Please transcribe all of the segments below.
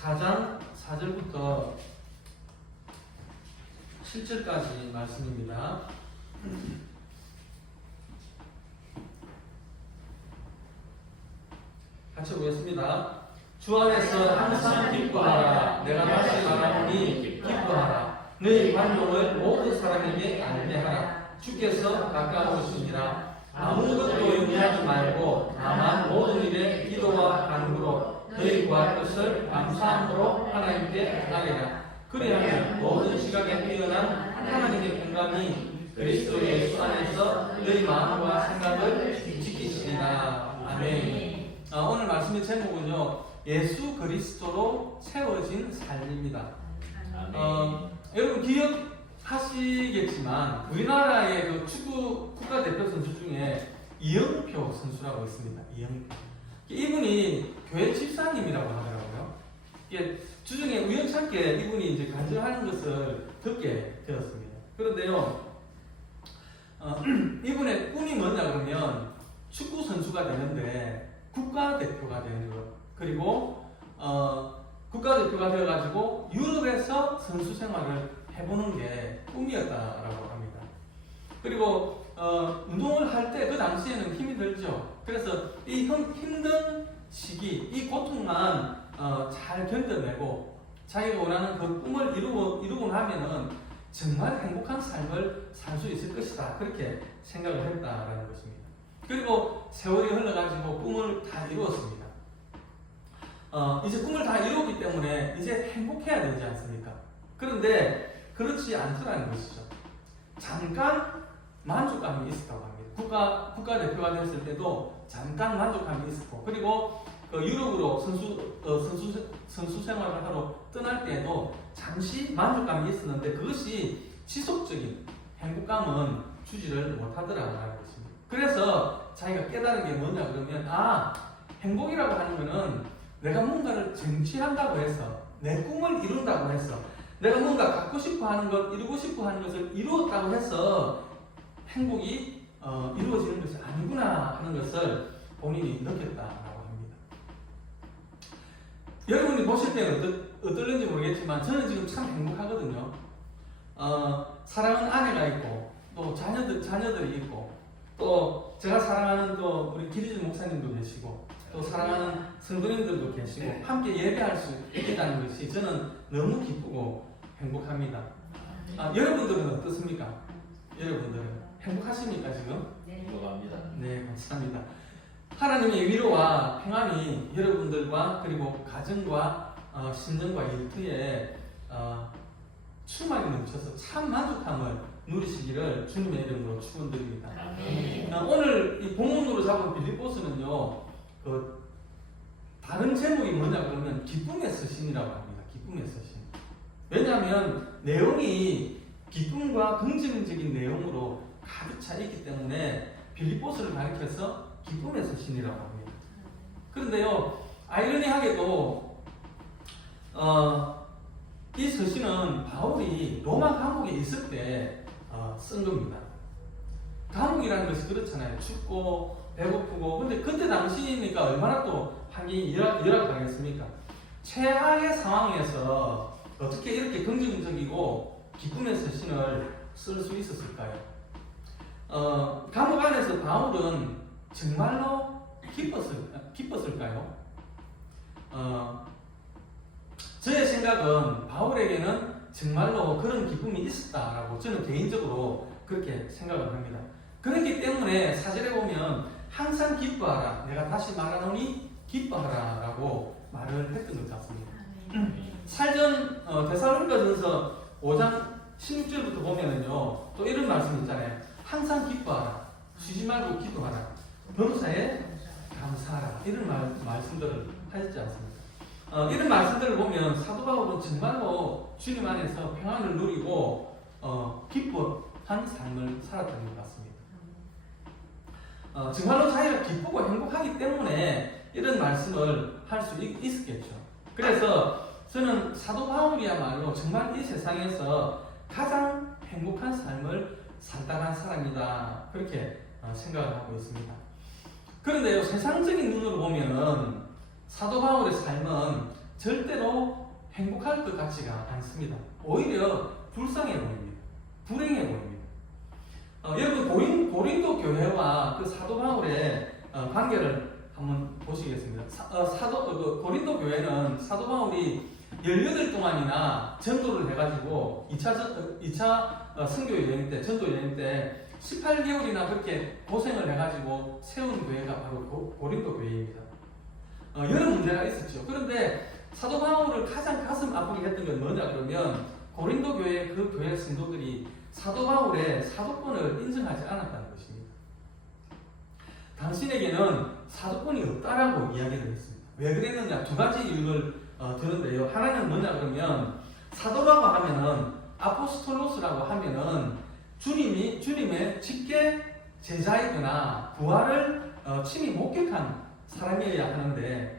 4장 4절부터 7절까지 말씀입니다. 같이 보겠습니다. 주 안에서 항상 기뻐하라. 내가 다시 말하노니 기뻐하라. 너희 관용을 모든 사람에게 알게 하라. 주께서 가까우시니라. 아무것도 염려하지 말고 다만 모든 일에 기도와 간구로 너희 구할 것을 감사함으로 하나님께 아뢰라. 그리하면 모든 시각에 뛰어난 하나님의 평강이 그리스도 예수 안에서 너희 마음과 생각을 지키시리라. 아멘. 오늘 말씀의 제목은요, 예수 그리스도로 채워진 삶입니다. 여러분 기억하시겠지만 우리나라의 그 축구 국가대표 선수 중에 이영표 선수라고 있습니다. 이영표. 이분이 교회 집사님이라고 하더라고요. 이게 주중에 우연찮게 이분이 이제 간증하는 것을 듣게 되었습니다. 그런데요, 이분의 꿈이 뭐냐 그러면 축구 선수가 되는데 국가대표가 되는 것, 그리고 국가대표가 되어가지고 유럽에서 선수 생활을 해보는 게 꿈이었다라고 합니다. 그리고 운동을 할 때 그 당시에는 힘이 들죠. 그래서 이 힘든 시기, 이 고통만 잘 견뎌내고 자기가 원하는 그 꿈을 이루고 나면은 정말 행복한 삶을 살 수 있을 것이다, 그렇게 생각을 했다라는 것입니다. 그리고 세월이 흘러가지고 꿈을 다 이루었습니다. 이제 꿈을 다 이루었기 때문에 이제 행복해야 되지 않습니까? 그런데 그렇지 않더라는 것이죠. 잠깐 만족감이 있었다고 합니다. 국가대표가 됐을 때도 잠깐 만족감이 있었고, 그리고 유럽으로 선수 생활을 하러 떠날 때에도 잠시 만족감이 있었는데 그것이 지속적인 행복감은 주지를 못하더라는 것입니다. 그래서 자기가 깨달은 게 뭐냐 그러면, 행복이라고 하는 거는 내가 뭔가를 쟁취한다고 해서, 내 꿈을 이룬다고 해서, 내가 뭔가 갖고 싶어 하는 것, 이루고 싶어 하는 것을 이루었다고 해서 행복이 이루어지는 것이 아니구나 하는 것을 본인이 느꼈다라고 합니다. 여러분이 보실 때는 어떨는지 모르겠지만 저는 지금 참 행복하거든요. 사랑하는 아내가 있고, 또 자녀들이 있고, 또 제가 사랑하는 또 우리 기리주 목사님도 계시고, 또 사랑하는 성도님들도 계시고, 함께 예배할 수 있다는 것이 저는 너무 기쁘고 행복합니다. 여러분들은 어떻습니까? 여러분들은 행복하십니까 지금? 네, 행복합니다. 네, 감사합니다. 하나님의 위로와 평안이 여러분들과 그리고 가정과 신령과 일터에 충만히 넘쳐서 참 만족함을 누리시기를 주님의 이름으로 축원드립니다. 오늘 이 본문으로 잡은 빌립보서는요, 다른 제목이 뭐냐 그러면 기쁨의 서신이라고 합니다. 기쁨의 서신. 왜냐하면 내용이 기쁨과 긍정적인 내용으로 가득 차 있기 때문에 빌립보서를 가리켜서 기쁨의 서신이라고 합니다. 그런데요, 아이러니하게도 이 서신은 바울이 로마 감옥에 있을 때 쓴 겁니다. 감옥이라는 것이 그렇잖아요. 춥고 배고프고. 근데 그때 당시니까 얼마나 또 환경이 열악하겠습니까? 최악의 상황에서 어떻게 이렇게 긍정적이고 기쁨의 서신을 쓸 수 있었을까요? 감옥 안에서 바울은 정말로 기뻤을까요? 저의 생각은 바울에게는 정말로 그런 기쁨이 있었다라고 저는 개인적으로 그렇게 생각을 합니다. 그렇기 때문에 사절에 보면 항상 기뻐하라, 내가 다시 말하노니 기뻐하라 라고 말을 했던 것 같습니다. 살전 데살로니가전서 5장 16절부터 보면은요, 또 이런 말씀 있잖아요. 항상 기뻐하라, 쉬지 말고 기도하라, 범사에 감사하라, 이런 말씀들을 하셨지 않습니까? 이런 말씀들을 보면 사도 바울은 정말로 주님 안에서 평안을 누리고 기뻐한 삶을 살았던 것 같습니다. 정말로 자기가 기쁘고 행복하기 때문에 이런 말씀을 할 수 있었겠죠. 그래서 저는 사도 바울이야말로 정말 이 세상에서 가장 행복한 삶을 살다간 사람이다, 그렇게 생각을 하고 있습니다. 그런데요, 세상적인 눈으로 보면은 사도 바울의 삶은 절대로 행복할 것 같지가 않습니다. 오히려 불쌍해 보입니다. 불행해 보입니다. 여러분 고린도 교회와 그 사도 바울의 관계를 한번 보시겠습니다. 고린도 교회는 사도 바울이 18 동안이나 전도를 해가지고 2차 선교 여행 때, 전도 여행 때 18개월이나 그렇게 고생을 해가지고 세운 교회가 바로 고린도 교회입니다. 여러 문제가 있었죠. 그런데 사도 바울을 가장 가슴 아프게 했던 건 뭐냐 그러면 고린도 교회 그 교회 성도들이 사도 바울의 사도권을 인정하지 않았다는 것입니다. 당신에게는 사도권이 없다라고 이야기를 했습니다. 왜 그랬느냐? 두 가지 이유를 드는데요. 하나는 뭐냐 그러면 사도라고 하면은 아포스톨로스라고 하면은 주님의 직계 제자이거나 부활을 친히 목격한 사람이어야 하는데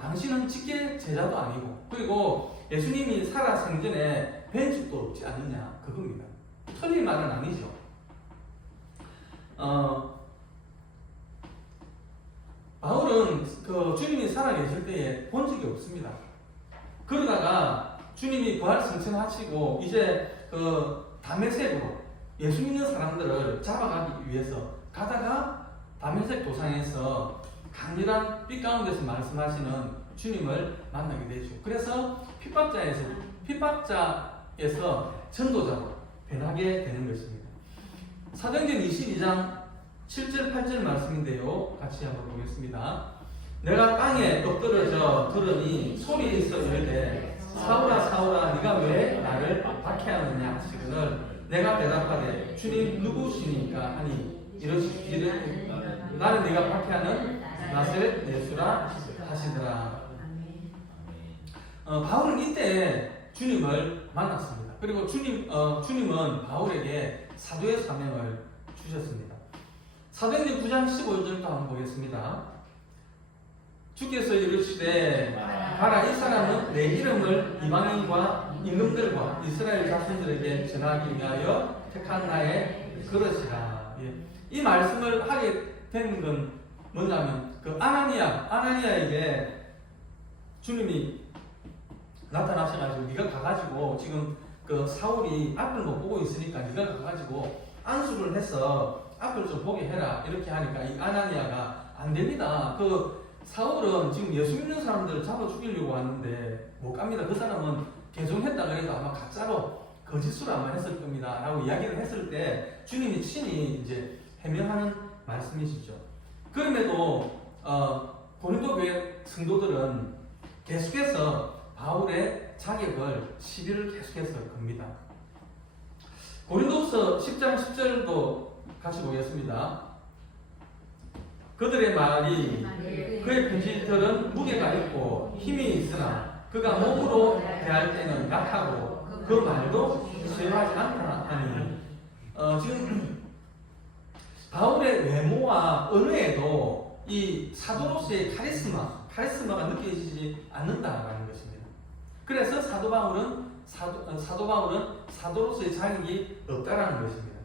당신은 직계 제자도 아니고 그리고 예수님이 살아 생전에 뵌 적도 없지 않느냐 그겁니다. 틀린 말은 아니죠. 바울은 그 주님이 살아 계실 때에 본 적이 없습니다. 그러다가 주님이 부활 승천하시고 이제 그 다메섹으로 예수 믿는 사람들을 잡아가기 위해서 가다가 다메섹 도상에서 강렬한 빛 가운데서 말씀하시는 주님을 만나게 되죠. 그래서 핍박자에서 전도자로 변하게 되는 것입니다. 사도행전 22장 7절 8절 말씀인데요. 같이 한번 보겠습니다. 내가 땅에 엎드러져 들으니 소리에서 이르되 사울아 사울아 네가 왜 나를 박해하느냐 하시거늘 내가 대답하되 주님 누구시니까 하니 이르시기를 나는 네가 박해하는 나사렛 예수라 하시더라. 바울은 이때 주님을 만났습니다. 그리고 주님은 바울에게 사도의 사명을 주셨습니다. 사도행전 9장 15절도 한번 보겠습니다. 주께서 이르시되 가라 이 사람은 내 이름을 이방인과 임금들과 이스라엘 자손들에게 전하기 위하여 택한 나의 그릇이라. 이 말씀을 하게 된 건 뭐냐면 그 아나니아에게 주님이 나타나셔가지고 네가 가가지고 지금 그 사울이 앞을 못 보고 있으니까 네가 가가지고 안수를 해서 앞을 좀 보게 해라 이렇게 하니까 이 아나니아가 안 됩니다. 그 사울은 지금 예수 믿는 사람들을 잡아 죽이려고 하는데 못 갑니다. 그 사람은 개종했다 그래도 아마 가짜로 거짓으로 아마 했을 겁니다. 라고 이야기를 했을 때 주님이 친히 이제 해명하는 말씀이시죠. 그럼에도 고린도 교회 성도들은 계속해서 바울의 자격을 시비를 계속해서 겁니다. 고린도서 10장 10절도 같이 보겠습니다. 그들의 말이 그의 편지들은 무게가 있고 힘이 있으나 그가 몸으로 대할 때는 약하고 그 말도 수용하지 않다 하니 지금 바울의 외모와 언어에도 이 사도로서의 카리스마가 느껴지지 않는다라는 것입니다. 그래서 사도 바울은 사도로서의 자격이 없다라는 것입니다.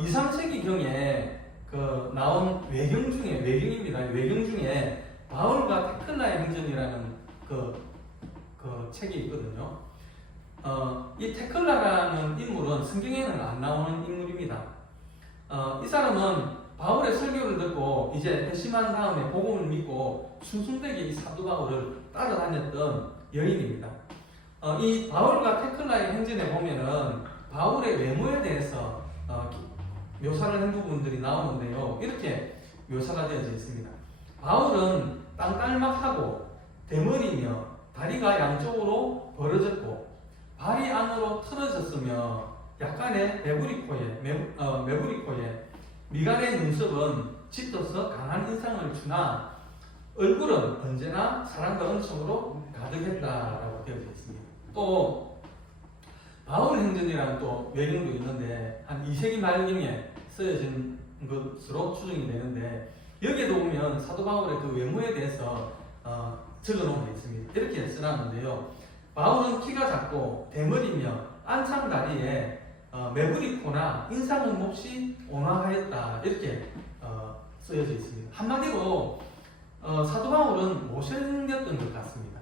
2, 3세기경에 그 나온 외경입니다. 외경 중에 바울과 테클라의 행전이라는 그 책이 있거든요. 이 테클라라는 인물은 성경에는 안 나오는 인물입니다. 이 사람은 바울의 설교를 듣고 이제 회심한 다음에 복음을 믿고 순순되게 이 사도 바울을 따라다녔던 여인입니다. 이 바울과 테클라의 행전에 보면은 바울의 외모에 대해서 묘사를 한 부분들이 나오는데요. 이렇게 묘사가 되어져 있습니다. 바울은 땅딸막하고 대머리며 다리가 양쪽으로 벌어졌고 발이 안으로 틀어졌으며 약간의 매부리코에 미간의 눈썹은 짙어서 강한 인상을 주나 얼굴은 언제나 사랑과 은총으로 가득했다라고 되어져 있습니다. 또 바울 행전이라는 또 외경도 있는데 한 2세기 말경에 쓰여진 것으로 추정이 되는데 여기에도 보면 사도 바울의 그 외모에 대해서 적어놓은 게 있습니다. 이렇게 써놨는데요. 바울은 키가 작고 대머리며 안창 다리에 매부리코나 인상은 몹시 온화하였다 이렇게 쓰여져 있습니다. 한마디로 사도 바울은 못생겼던 것 같습니다.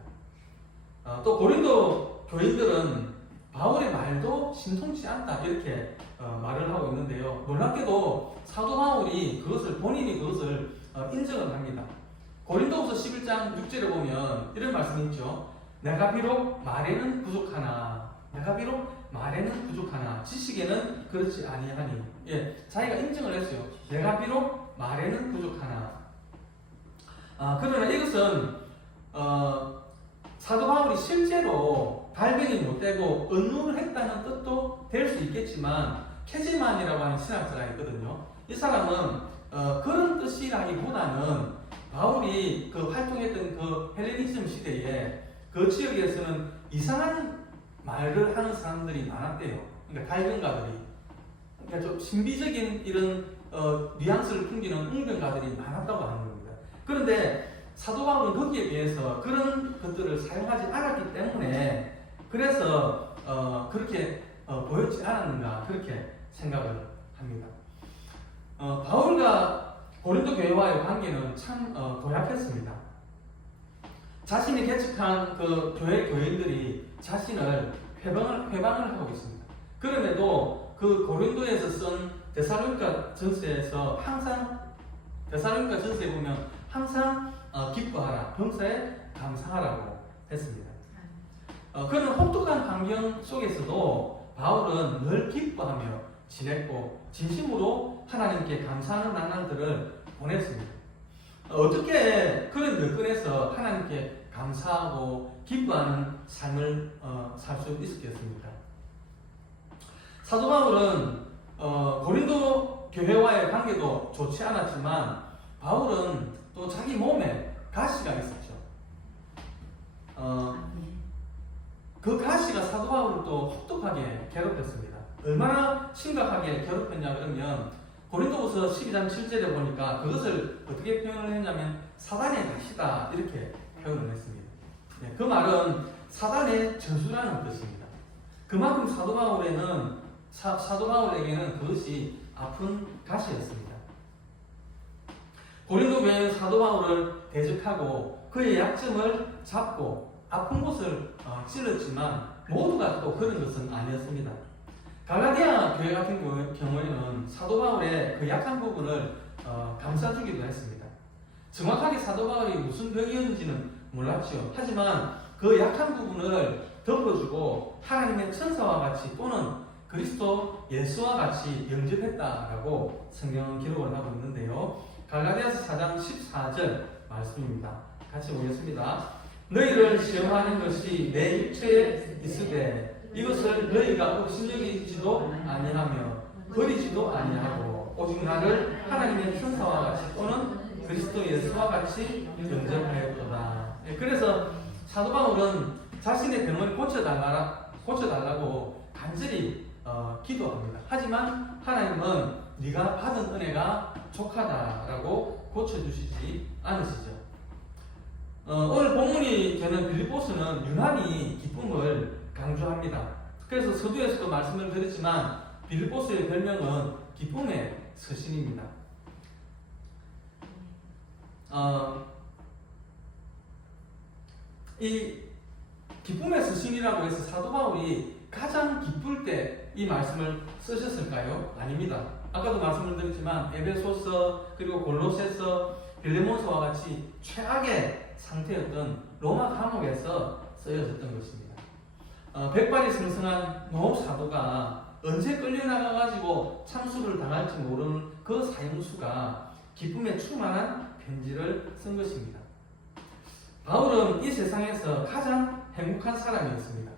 또 고린도 교인들은 바울의 말도 신통치 않다 이렇게 말을 하고 있는데요. 놀랍게도 사도 바울이 본인이 그것을 인정을 합니다. 고린도후서 11장 6절에 보면 이런 말씀이 있죠. 내가 비록 말에는 부족하나 지식에는 그렇지 아니하니. 자기가 인정을 했어요. 내가 비록 말에는 부족하나. 그러나 이것은 사도 바울이 실제로 발견이 못되고 언문을 했다는 뜻도 될 수 있겠지만 캐지만이라고 하는 신학자가 있거든요. 이 사람은 그런 뜻이라기보다는 바울이 그 활동했던 그 헬레니즘 시대에 그 지역에서는 이상한 말을 하는 사람들이 많았대요. 그러니까 달변가들이. 그러니까 좀 신비적인 이런 뉘앙스를 풍기는 웅변가들이 많았다고 하는 겁니다. 그런데 사도 바울은 거기에 비해서 그런 것들을 사용하지 않았기 때문에 그래서 그렇게 보였지 않았는가 그렇게 생각을 합니다. 바울과 고린도 교회와의 관계는 참 고약했습니다. 자신이 개척한 그 교회 교인들이 자신을 회방을 하고 있습니다. 그럼에도 그 고린도에서 쓴 데살로니가 전서에서 항상 데살로니가 전서에 보면 항상 기뻐하라, 범사에 감사하라고 했습니다. 그런 혹독한 환경 속에서도 바울은 늘 기뻐하며 지냈고 진심으로 하나님께 감사하는 나날들을 보냈습니다. 어떻게 그런 여건에서 하나님께 감사하고 기뻐하는 삶을 살 수 있었겠습니까? 사도 바울은 고린도 교회와의 관계도 좋지 않았지만 바울은 또 자기 몸에 가시가 있었죠. 그 가시가 사도 바울을 또 혹독하게 괴롭혔습니다. 얼마나 심각하게 괴롭혔냐 그러면 고린도후서 12장 7절에 보니까 그것을 어떻게 표현을 했냐면 사단의 가시다 이렇게 표현을 했습니다. 그 말은 사단의 저주라는 뜻입니다. 그만큼 사도 바울에게는 그것이 아픈 가시였습니다. 고린도 교회는 사도 바울을 대적하고 그의 약점을 잡고 아픈 곳을 찔렀지만 모두가 또 그런 것은 아니었습니다. 갈라디아 교회 같은 경우에는 사도 바울의 그 약한 부분을 감싸주기도 했습니다. 정확하게 사도 바울이 무슨 병이었는지는 몰랐죠. 하지만 그 약한 부분을 덮어주고 하나님의 천사와 같이 또는 그리스도 예수와 같이 영접했다라고 성경은 기록을 하고 있는데요. 갈라디아서 4장 14절 말씀입니다. 같이 보겠습니다. 너희를 시험하는 것이 내 육체에 있으되 이것을 너희가 업신여기지도 아니하며 버리지도 아니하고 오직 나를 하나님의 천사와 같이 또는 그리스도 예수와 같이 영접하였도다. 그래서 사도 바울은 자신의 병을 고쳐달라고 간절히 기도합니다. 하지만 하나님은 네가 받은 은혜가 족하다라고 고쳐주시지 않으시죠. 오늘 본문이 되는 빌립보서는 유난히 기쁨을 강조합니다. 그래서 서두에서도 말씀을 드렸지만 빌립보서의 별명은 기쁨의 서신입니다. 이 기쁨의 서신이라고 해서 사도 바울이 가장 기쁠 때 이 말씀을 쓰셨을까요? 아닙니다. 아까도 말씀을 드렸지만 에베소서 그리고 골로새서 빌레몬서와 같이 최악의 상태였던 로마 감옥에서 쓰여졌던 것입니다. 백발이 승승한 노업 사도가 언제 끌려나가가지고 참수를 당할지 모르는 그 사형수가 기쁨에 충만한 편지를 쓴 것입니다. 바울은 이 세상에서 가장 행복한 사람이었습니다.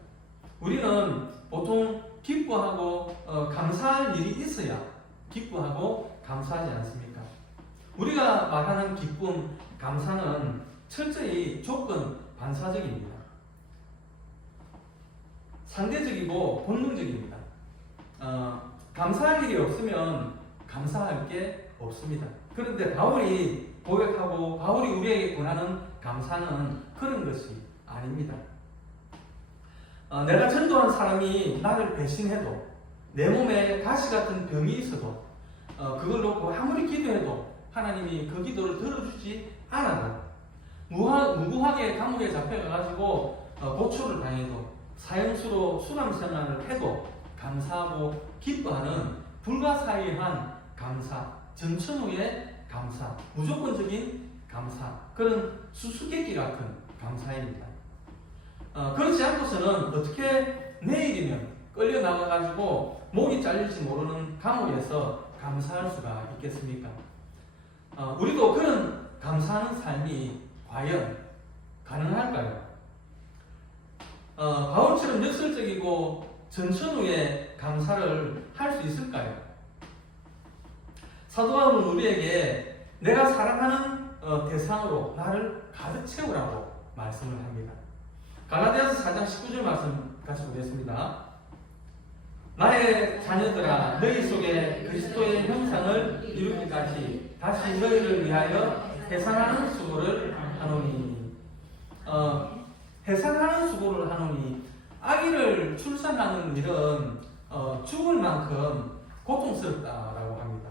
우리는 보통 기뻐하고 감사할 일이 있어야 기뻐하고 감사하지 않습니까? 우리가 말하는 기쁨, 감사는 철저히 조건 반사적입니다. 상대적이고 본능적입니다. 감사할 일이 없으면 감사할 게 없습니다. 그런데 바울이 고백하고 바울이 우리에게 권하는 감사는 그런 것이 아닙니다. 내가 전도한 사람이 나를 배신해도 내 몸에 가시 같은 병이 있어도 그걸 놓고 아무리 기도해도 하나님이 그 기도를 들어주지 않아도 무고하게 감옥에 잡혀가가지고 고초를 당해도 사형수로 수감 생활을 해도 감사하고 기뻐하는 불가사의한 감사, 전천후의 감사, 무조건적인 감사, 그런 수수께끼 같은 감사입니다. 그렇지 않고서는 어떻게 내일이면 끌려나가가지고 목이 잘릴지 모르는 감옥에서 감사할 수가 있겠습니까? 우리도 그런 감사하는 삶이 과연 가능할까요? 바울처럼 역설적이고 전천후의 감사를 할 수 있을까요? 사도 바울은 우리에게 내가 사랑하는 대상으로 나를 가득 채우라고 말씀을 합니다. 갈라디아서 4장 19절 말씀 같이 보겠습니다. 나의 자녀들아 너희 속에 그리스도의 형상을 이루기까지 다시 너희를 위하여 해산하는 수고를 하노니. 해산하는 수고를 하노니 아기를 출산하는 일은 죽을 만큼 고통스럽다라고 합니다.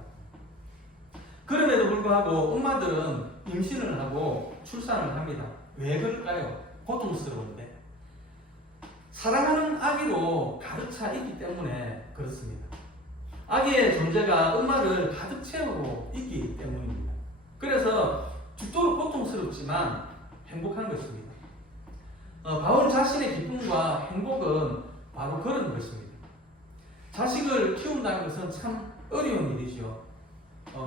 그럼에도 불구하고 엄마들은 임신을 하고 출산을 합니다. 왜 그럴까요? 고통스러운데. 사랑하는 아기로 가득 차 있기 때문에 그렇습니다. 아기의 존재가 엄마를 가득 채우고 있기 때문입니다. 그래서 죽도록 고통스럽지만 행복한 것입니다. 바울 자신의 기쁨과 행복은 바로 그런 것입니다. 자식을 키운다는 것은 참 어려운 일이죠.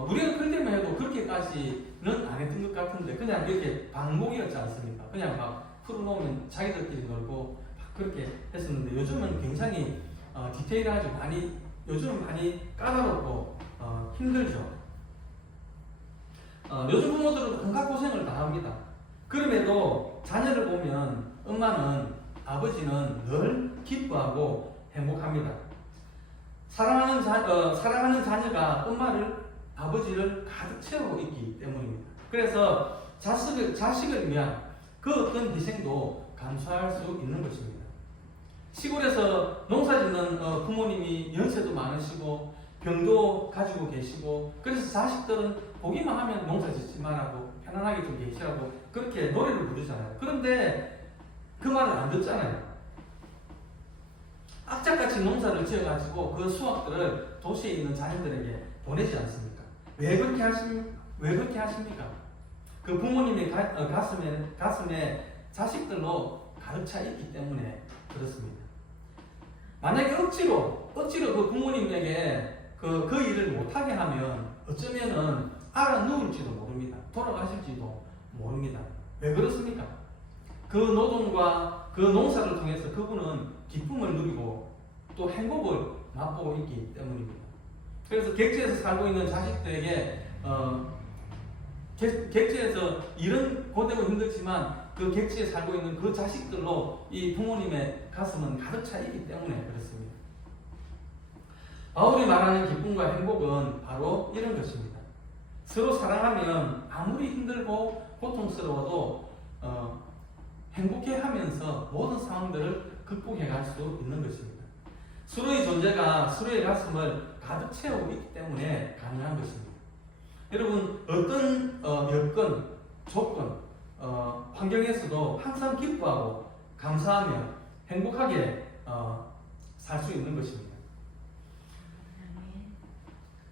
우리가 그때만 해도 그렇게까지는 안 했던 것 같은데 그냥 이렇게 방목이었지 않습니까? 그냥 막 풀어놓으면 자기들끼리 놀고 그렇게 했었는데 요즘은 굉장히 디테일하죠. 요즘은 많이 까다롭고 힘들죠. 요즘 부모들은 온갖 고생을 다 합니다. 그럼에도 자녀를 보면 엄마는, 아버지는 늘 기뻐하고 행복합니다. 사랑하는 자녀가 엄마를, 아버지를 가득 채우고 있기 때문입니다. 그래서 자식을 위한 그 어떤 희생도 감수할 수 있는 것입니다. 시골에서 농사짓는 부모님이 연세도 많으시고 병도 가지고 계시고 그래서 자식들은 보기만 하면 농사짓지 말라고 편안하게 좀 계시라고 그렇게 노래를 부르잖아요. 그런데 그 말을 안 듣잖아요. 악착같이 농사를 지어가지고 그 수확들을 도시에 있는 자녀들에게 보내지 않습니까? 왜 그렇게 하십니까? 그 부모님의 가슴에 자식들로 가득 차 있기 때문에 그렇습니다. 만약에 억지로 그 부모님에게 그 일을 못하게 하면 어쩌면은 알아 누울지도 모릅니다. 돌아가실지도 모릅니다. 왜 그렇습니까? 그 노동과 그 농사를 통해서 그분은 기쁨을 누리고 또 행복을 맛보고 있기 때문입니다. 그래서 객지에서 살고 있는 자식들에게 객지에서 일은 고되고 힘들지만 그 객지에 살고 있는 그 자식들로 이 부모님의 가슴은 가득 차 있기 때문에 그렇습니다. 바울이 말하는 기쁨과 행복은 바로 이런 것입니다. 서로 사랑하면 아무리 힘들고 고통스러워도 행복해하면서 모든 상황들을 극복해갈 수 있는 것입니다. 서로의 존재가 서로의 가슴을 가득 채우고 있기 때문에 가능한 것입니다. 여러분 어떤 여건, 조건, 환경에서도 항상 기뻐하고 감사하며 행복하게 살 수 있는 것입니다.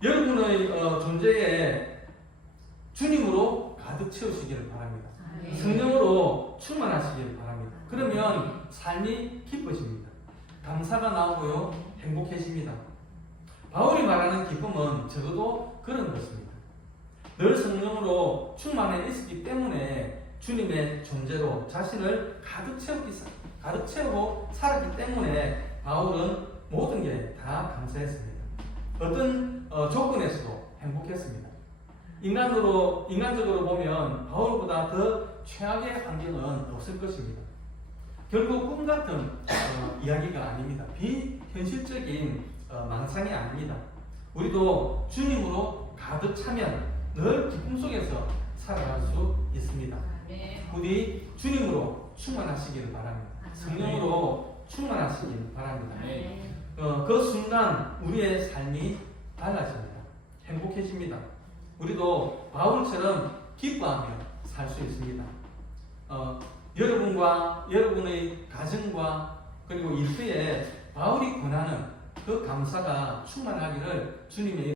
여러분의 존재에 주님으로 가득 채우시기를 바랍니다. 성령으로 충만하시기를 바랍니다. 그러면 삶이 기뻐집니다. 감사가 나오고요, 행복해집니다. 바울이 말하는 기쁨은 적어도 그런 것입니다. 늘 성령으로 충만해 있었기 때문에 주님의 존재로 자신을 가득 채우고 살았기 때문에 바울은 모든 게 다 감사했습니다. 어떤 조건에서도 행복했습니다. 인간적으로 보면 바울보다 더 최악의 환경은 없을 것입니다. 결국 꿈 같은 이야기가 아닙니다. 비현실적인 망상이 아닙니다. 우리도 주님으로 가득 차면 늘 기쁨 속에서 살아갈 수 있습니다. 부디 주님으로 충만하시기를 바랍니다. 성령으로 충만하시기를 바랍니다. 그 순간 우리의 삶이 달라집니다. 행복해집니다. 우리도 바울처럼 기뻐하며 살 수 있습니다. 여러분과 여러분과 여러분의 가정과 그리고 일터에 바울이 권하는 그 감사가 충만하기를 주님의